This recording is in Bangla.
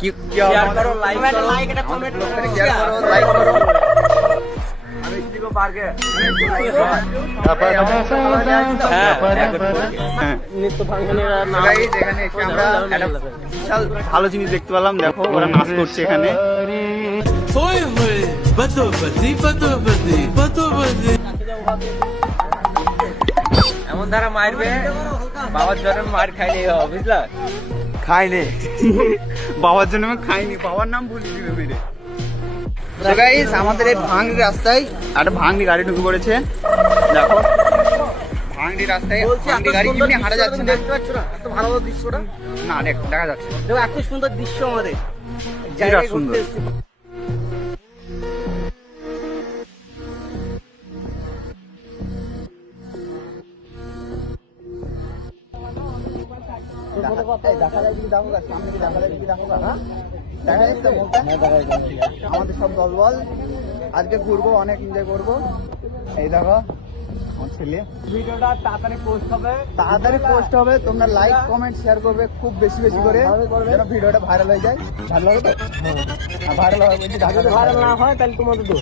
কি শেয়ার করো, লাইক করো, লাইক এটা কমেন্ট করো, শেয়ার করো, লাইক করো। আমি দিগো পার্কে নিত্য ভাঙনের নাম এখানে এসে আমরা একটা বিশাল ভালো জিনিস দেখতে পেলাম। দেখো ওরা নাচ করছে এখানে। এমন ধারা মারবে বাবার জন্য মার খাইলে হবে, বুঝলা? খাইনি বাবার জন্য আমি খাইনি, বাবার নাম ভুলে দিবে মেরে। So guys, আমাদের এই ভাঙড়ি রাস্তায় একটা ভাঙড়ি গাড়ি ঢুকে পড়েছে। দেখো ভাঙড়ি রাস্তায় ভাঙড়ি গাড়ি এমনি হাঁটা যাচ্ছে না। দেখতে পাচ্ছ না এত ভালো দৃশ্যটা? না দেখা যাচ্ছে না। দেখো এত সুন্দর দৃশ্য আমাদের বিরাট জায়গায় সুন্দর। ঘুরতে এসেছি। দেখা যায় কি দেখো, সামনে কি দেখা যায় কি দেখো, হ্যাঁ দেখা যাচ্ছে মুখটা। আমাদের সব দলবল আজকে ঘুরবো, অনেক এনজয় করবো। এই দেখো আমার ছেলে। ভিডিওটা তাড়াতাড়ি পোস্ট হবে, তোমরা লাইক কমেন্ট শেয়ার করবে খুব বেশি বেশি করে, যেন ভিডিওটা ভাইরাল হয়ে যায়। ভালো হবে তো? ভাইরাল হবে, যদি ভাইরাল না হয় তাহলে তোমাদের দোষ।